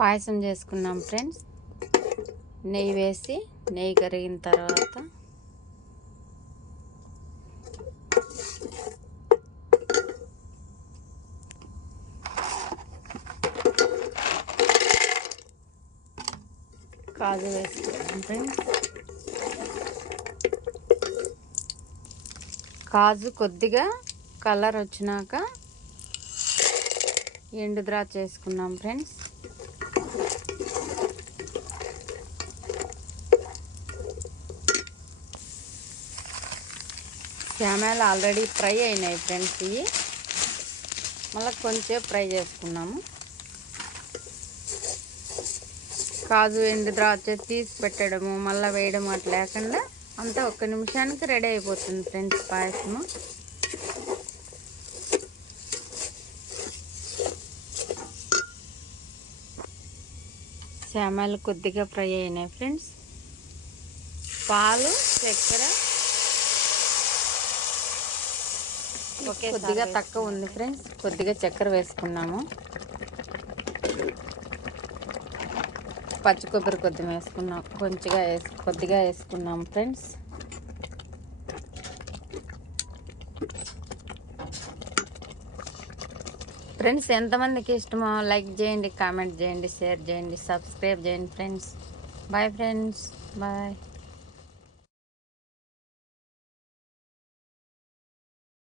పాయసం చేసుకున్నాం ఫ్రెండ్స్. నెయ్యి వేసి నెయ్యి కరిగిన తర్వాత కాజు వేసుకున్నాం ఫ్రెండ్స్. కాజు కొద్దిగా కలర్ వచ్చినాక ఎండు ద్రాక్ష వేసుకున్నాం ఫ్రెండ్స్. క్యామెల్ ఆల్రెడీ ఫ్రై అయినాయి ఫ్రెండ్స్. ఇవి మళ్ళీ కొంచెం ఫ్రై చేసుకున్నాము. కాజు ఎండు ద్రాక్ష తీసి పెట్టడము మళ్ళీ వేయడం అట్లా లేకుండా అంతా ఒక్క నిమిషానికి రెడీ అయిపోతుంది ఫ్రెండ్స్ పాయసము. శామాలు కొద్దిగా ఫ్రై అయినాయి ఫ్రెండ్స్. పాలు చక్కెర కొద్దిగా తక్కువ ఉంది ఫ్రెండ్స్. కొద్దిగా చక్కెర వేసుకున్నాము. పచ్చి కొబ్బరి కొద్దిగా వేసుకున్నాం. కొద్దిగా వేసుకున్నాం ఫ్రెండ్స్. ఫ్రెండ్స్ ఎంతమందికి ఇష్టమో లైక్ చేయండి, కామెంట్ చేయండి, షేర్ చేయండి, సబ్స్క్రైబ్ చేయండి ఫ్రెండ్స్. Bye friends, bye.